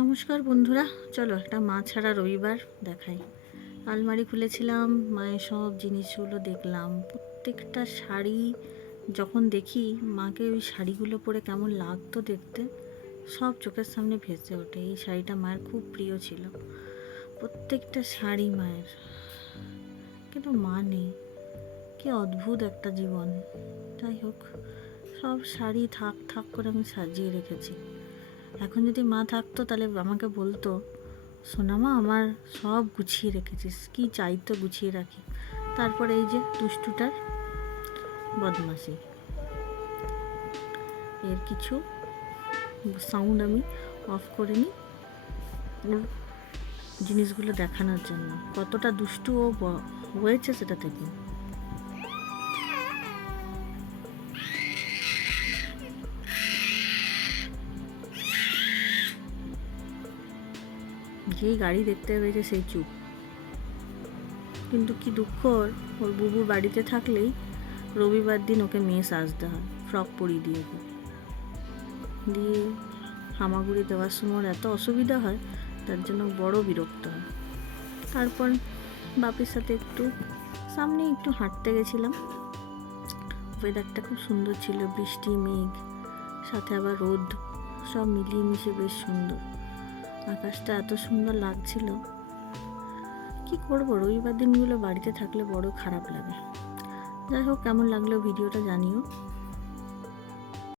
নমস্কার বন্ধুরা, চলো একটা মা ছাড়া রবিবার দেখাই। আলমারি খুলেছিলাম, মায়ের সব জিনিসগুলো দেখলাম। প্রত্যেকটা শাড়ি যখন দেখি মাকে, ওই শাড়িগুলো পরে কেমন লাগতো দেখতে, সব চোখের সামনে ভেসে ওঠে। এই শাড়িটা মায়ের খুব প্রিয় ছিল, প্রত্যেকটা শাড়ি মায়ের। কিন্তু মা নেই, কি অদ্ভুত একটা জীবন। যাই হোক, সব শাড়ি থাক থাক করে আমি সাজিয়ে রেখেছি। এখন যদি মা থাকতো তাহলে আমাকে বলতো, সোনামা আমার সব গুছিয়ে রেখেছিস, কি চাইতো গুছিয়ে রাখি। তারপরে এই যে দুষ্টুটার বদমাশি, এর কিছু সাউন্ড আমি অফ করে নিই ওর জিনিসগুলো দেখানোর জন্য, কতটা দুষ্টু ও হয়েছে সেটা থেকে। যেই গাড়ি দেখতে পেয়েছে সেই চুপ। কিন্তু কি দুঃখ ওর বুবু বাড়িতে থাকলেই রবিবার দিন ওকে মেয়ে সাজতে হয়, ফ্রক পরিয়ে দিয়ে হামাগুড়ি দেওয়ার সময় এত অসুবিধা হয়, তার জন্য বড় বিরক্ত হয়। তারপর বাপের সাথে একটু সামনে একটু হাঁটতে গেছিলাম। ওয়েদারটা খুব সুন্দর ছিল, বৃষ্টি মেঘ সাথে আবার রোদ, সব মিলিয়ে মিশে বেশ সুন্দর। আকাশটা এত সুন্দর লাগছিল। কি করবো, রবিবার দিনগুলো বাড়িতে থাকলে বড় খারাপ লাগে। যাই হোক, কেমন লাগলো ভিডিওটা জানিও।